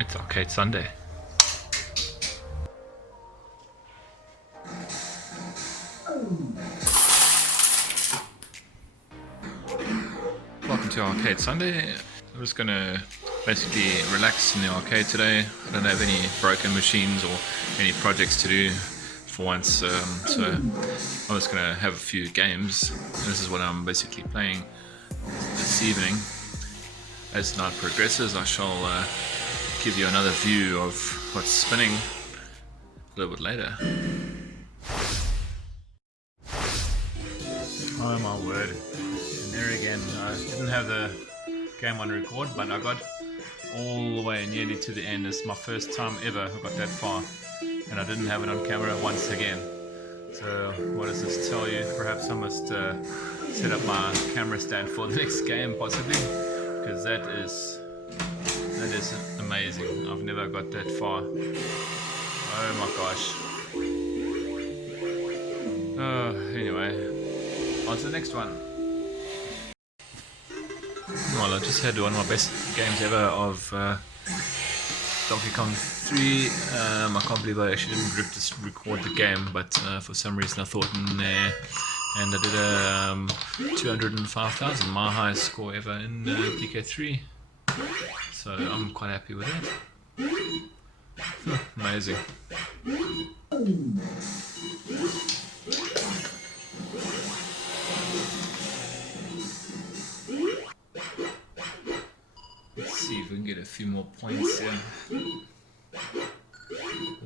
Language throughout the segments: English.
It's Arcade Sunday. Welcome to Arcade Sunday. I'm just gonna basically relax in the arcade today. I don't have any broken machines or any projects to do for once, so I'm just gonna have a few games. This is what I'm basically playing this evening. As the night progresses, I shall give you another view of what's spinning a little bit later. Oh my word, and there again, I didn't have the game on record, but I got all the way nearly to the end. It's my first time ever I got that far, and I didn't have it on camera once again. So what does this tell you? Perhaps I must set up my camera stand for the next game possibly, because that is amazing. I've never got that far. Oh my gosh. Anyway, on to the next one. Well, I just had one of my best games ever of Donkey Kong 3. I can't believe I actually didn't record the game, but for some reason I thought, nah. And I did 205,000, my highest score ever in PK3. So I'm quite happy with that. Amazing. Let's see if we can get a few more points here. With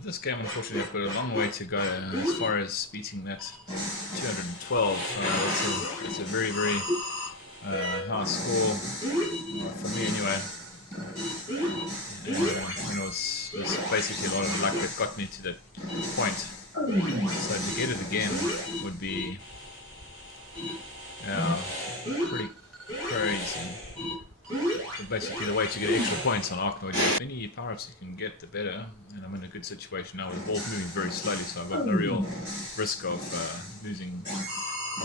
this game, unfortunately, I've got a long way to go as far as beating that 212. It's a very, very high score for me anyway. And it was basically a lot of luck that got me to that point. So to get it again would be pretty crazy. But basically the way to get extra points on Arkanoid, the many power-ups you can get, the better. And I'm in a good situation now with the ball moving very slowly, so I've got no real risk of losing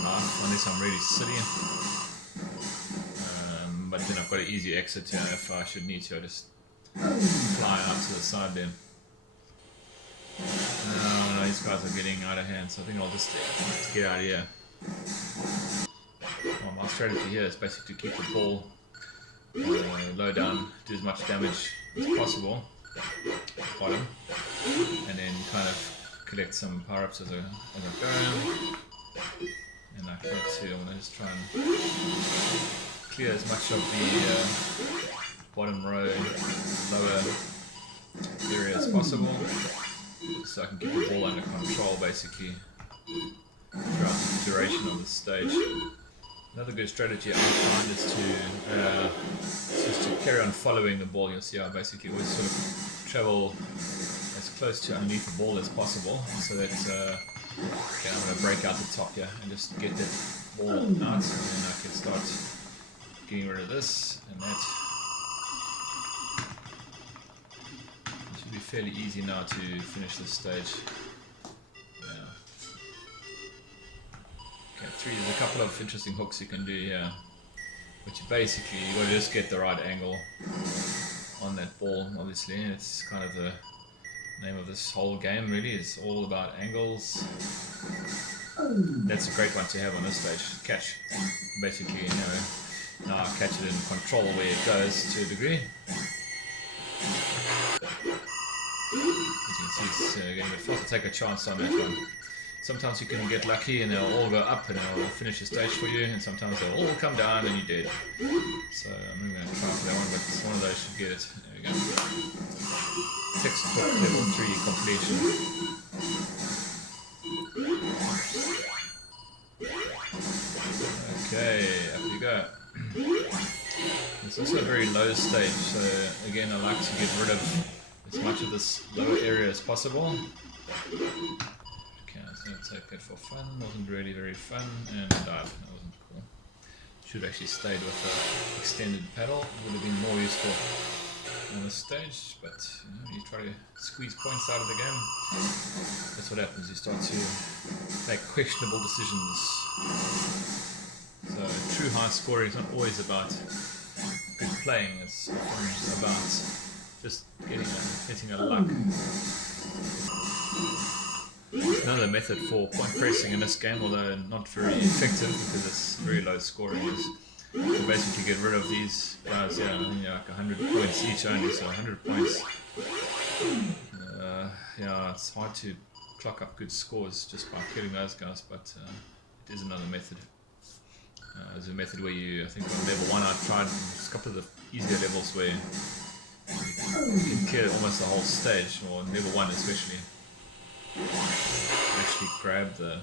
life unless I'm really silly. But then I've got an easy exit here if I should need to. I just fly out to the side then. No, these guys are getting out of hand, so I think I'll just get out of here. Well, my strategy here is basically to keep the ball low down, do as much damage as possible at the bottom, and then kind of collect some power-ups as I go. And like that too, I'm going to just try and clear as much of the bottom row, lower area as possible, so I can keep the ball under control basically throughout the duration of the stage. Another good strategy I find is just to carry on following the ball. You'll see how I basically always sort of travel as close to underneath the ball as possible, so that okay, I'm going to break out the top here and just get that ball out, and then I can start getting rid of this and that. It should be fairly easy now to finish this stage. Okay, there's a couple of interesting hooks you can do here, but you basically got to just get the right angle on that ball. Obviously, it's kind of the name of this whole game. Really, it's all about angles. That's a great one to have on this stage. Catch, basically, now I catch it and control where it goes to a degree. As you can see, it's getting a bit fast. Take a chance on that one. Sometimes you can get lucky and they'll all go up and they'll finish the stage for you, and sometimes they'll all come down and you're dead. So I'm not going to try for that one, but one of those should get it. There we go. Textbook level 3 completion. Okay, up you go. It's also a very low stage, so again I like to get rid of as much of this lower area as possible. I'm going to take that for fun. Wasn't really very fun, and died. That wasn't cool. Should have actually stayed with the extended paddle. Would have been more useful on this stage, but you try to squeeze points out of the game. That's what happens. You start to make questionable decisions. So true high scoring is not always about good playing. It's often about just getting a luck. Another method for point pressing in this game, although not very effective because it's very low scoring, is to basically get rid of these guys. Yeah, like 100 points each only, so 100 points. Yeah, it's hard to clock up good scores just by killing those guys, but it is another method. There's a method where I think on level 1 I tried a couple of the easier levels where you can clear almost the whole stage, or level 1 especially. Actually grab the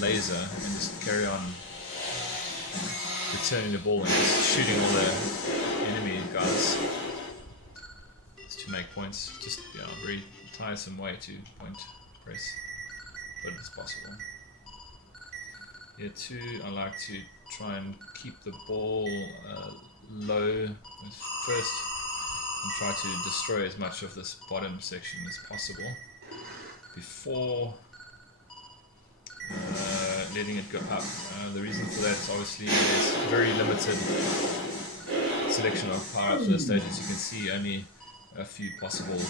laser and just carry on returning the ball and just shooting all the enemy guys just to make points. Just a very tiresome way to point press, but it's possible. Here too, I like to try and keep the ball low first and try to destroy as much of this bottom section as possible before letting it go up. The reason for that is obviously there's very limited selection of power-ups for this stage. As you can see, only a few possible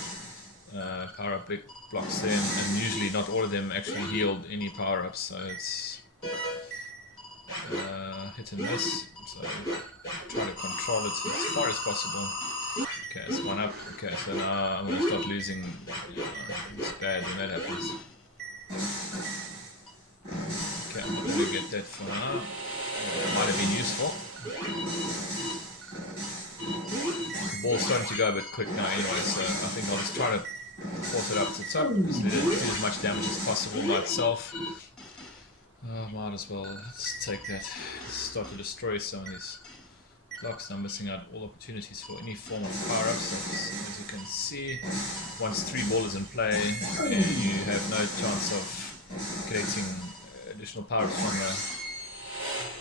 power-up blocks there, and usually not all of them actually yield any power-ups, so it's hit and miss. So try to control it as far as possible. Okay, it's one up. Okay, so now I'm going to start losing. It's bad when that happens. Okay, I'm not going to get that for now. It might have been useful. The ball's starting to go a bit quick now anyway, so I think I'll just try to force it up to the top. Just let it do as much damage as possible by itself. Might as well let's take that. Let's start to destroy some of these blocks. I'm missing out all opportunities for any form of power-ups. As you can see, once 3 ball is in play, you have no chance of collecting additional power-ups from the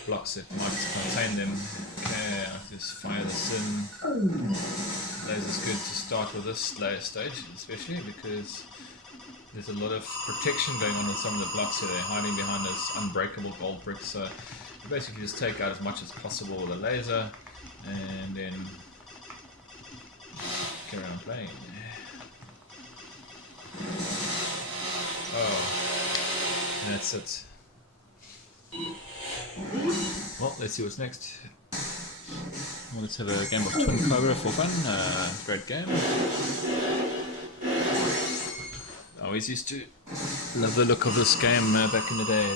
blocks that might contain them. Okay, I just fire this in. Laser's good to start with this layer stage, especially because there's a lot of protection going on with some of the blocks here. They're hiding behind this unbreakable gold brick, so you basically just take out as much as possible with a laser and then carry on playing. Oh, and that's it. Well, let's see what's next. Well, let's have a game of Twin Cobra for fun. Great game. I always used to love the look of this game back in the day.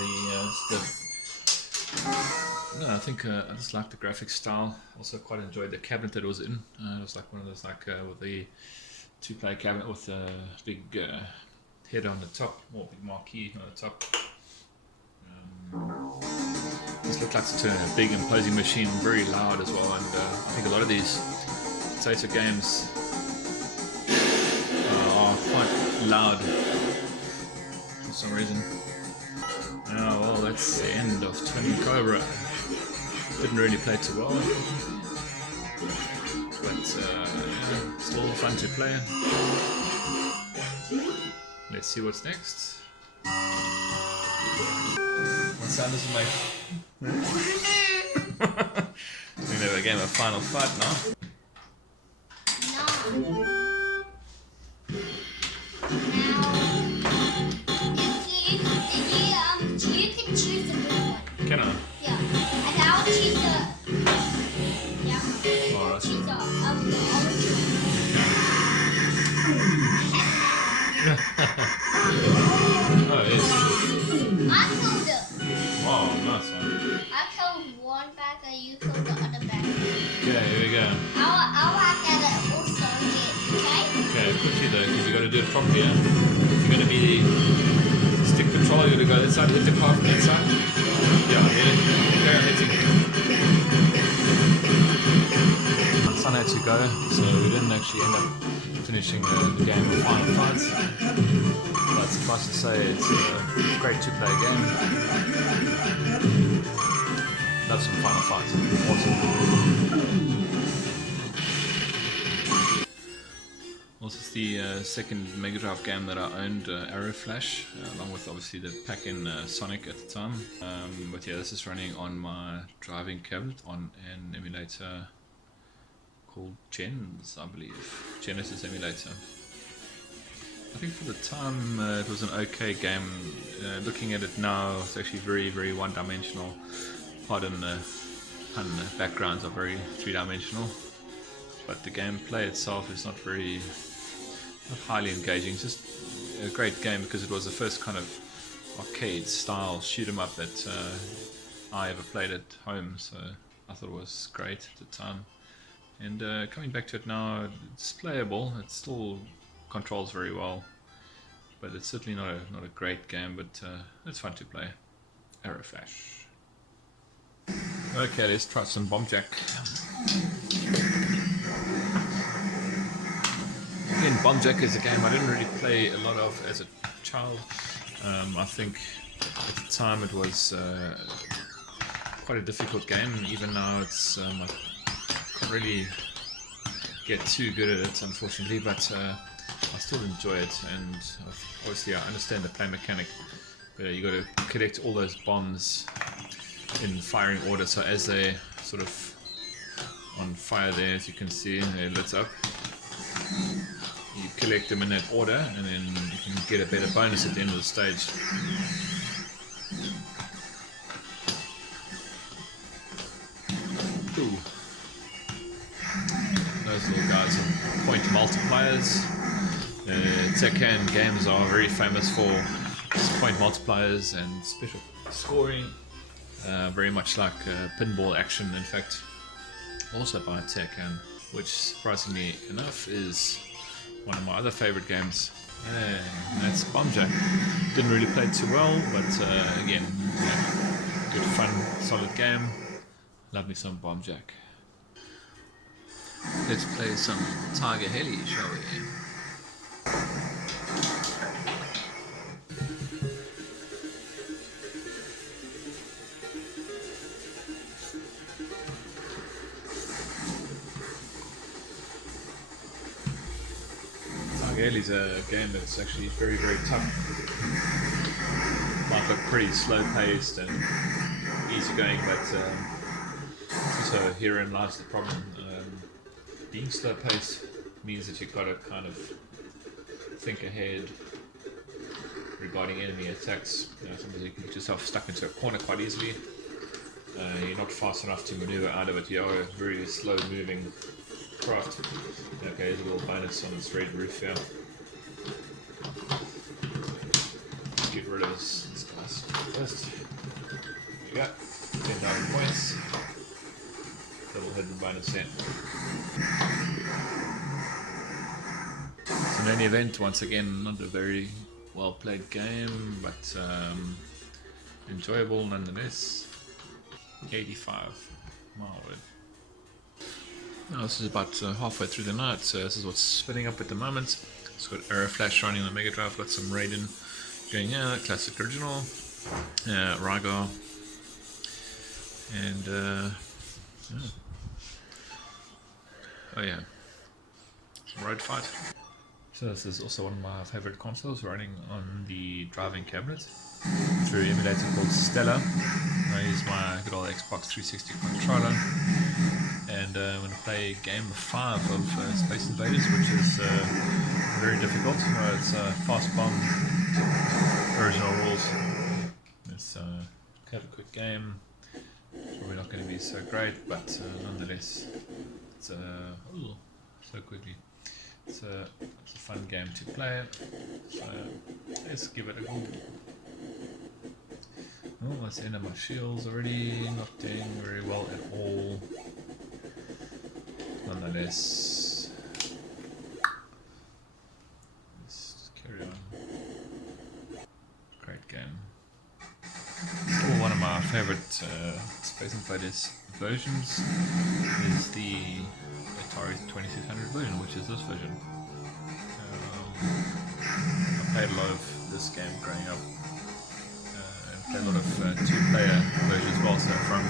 I think I just liked the graphic style. Also quite enjoyed the cabinet that it was in. It was like one of those with the 2-player cabinet with a big head on the top, or big marquee on the top. This looked like a big imposing machine, very loud as well, and I think a lot of these potato games are quite loud for some reason. Oh well, that's the end of Twin Cobra. Didn't really play too well, but still fun to play. Let's see what's next. What sound does it make? We're gonna have a game of Final Fight now. You can choose the blue one. Can I? Yeah. And I'll choose the... Yeah. Alright. Choose the orange Oh, yes. I killed it. Wow, nice one. I killed one bag and you killed the other bag. Okay, here we go. I'll have that also again, okay? Okay, quickly though, because you got to do it properly. Yeah? If you're going to be stick control, you got to go that side, hit the car from that side. Yeah, hit it. Carry on hitting. My son had to go, so we didn't actually end up finishing the game of Final Fights. But suffice to say, it's a great 2-player game. Love some Final Fights. Awesome. Also, it's the second Mega Drive game that I owned, Arrow Flash, along with obviously the pack-in Sonic at the time. But yeah, this is running on my driving cabinet on an emulator called Gens, I believe. Genesis emulator. I think for the time it was an okay game. Looking at it now, it's actually very, very one-dimensional. Pardon the pun, the backgrounds are very three-dimensional. But the gameplay itself is not highly engaging. It's just a great game because it was the first kind of arcade style shoot 'em up that I ever played at home, so I thought it was great at the time. And coming back to it now, it's playable. It still controls very well, but it's certainly not a great game. But it's fun to play. Arrow Flash. Okay, let's try some Bomb Jack. Again, Bomb Jack is a game I didn't really play a lot of as a child. I think at the time it was quite a difficult game. Even now, it's I can't really get too good at it, unfortunately. But I still enjoy it, and obviously I understand the play mechanic. But you got to collect all those bombs in firing order. So as they sort of on fire there, as you can see, they're lit up. You collect them in that order, and then you can get a better bonus at the end of the stage. Ooh. Those little guys are point multipliers. Tekken games are very famous for point multipliers and special scoring. Very much like pinball action, in fact. Also by Tekken, which surprisingly enough is one of my other favorite games, and that's Bomb Jack. Didn't really play it too well, but again, good fun, solid game. Love me some Bomb Jack. Let's play some Tiger Heli, shall we? Is a game that's actually very, very tough. Might look pretty slow paced and easygoing, but also herein lies the problem. Being slow paced means that you've got to kind of think ahead regarding enemy attacks. Sometimes you can get yourself stuck into a corner quite easily. You're not fast enough to maneuver out of it. You are a very slow moving craft. Okay, there's a little bonus on this red roof here. Get rid of this guys first. There you go. 10,000 points. Double hidden bonus there. So in any event, once again, not a very well played game, but enjoyable nonetheless. 85. My word. Now this is about halfway through the night, so this is what's spinning up at the moment. It's got Arrow Flash running on the Mega Drive, got some Raiden going here, classic original, Rygar, and oh yeah, some Road Fight. So this is also one of my favorite consoles, running on the driving cabinet through an emulator called Stella. I use my good old Xbox 360 controller, and I'm going to play game 5 of Space Invaders, which is very difficult. It's fast bomb, original rules. It's kind of a quick game. Probably not going to be so great, but nonetheless, it's ooh, so quickly. It's a fun game to play. So let's give it a go. Oh, that's the end of my shields already. Not doing very well at all. Nonetheless, let's carry on. Great game. Still one of my favorite Space Invaders versions is the Atari 2600 version, which is this version. I played a lot of this game growing up. A lot of two-player versions as well, so from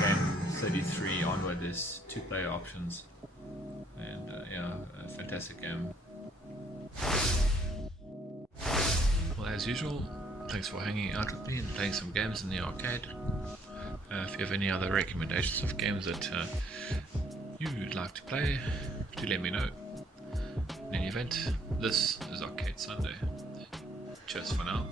game 33 onward there's two-player options, and yeah, a fantastic game. Well, as usual, thanks for hanging out with me and playing some games in the arcade. If you have any other recommendations of games that you'd like to play, do let me know. In any event, this is Arcade Sunday. Cheers for now.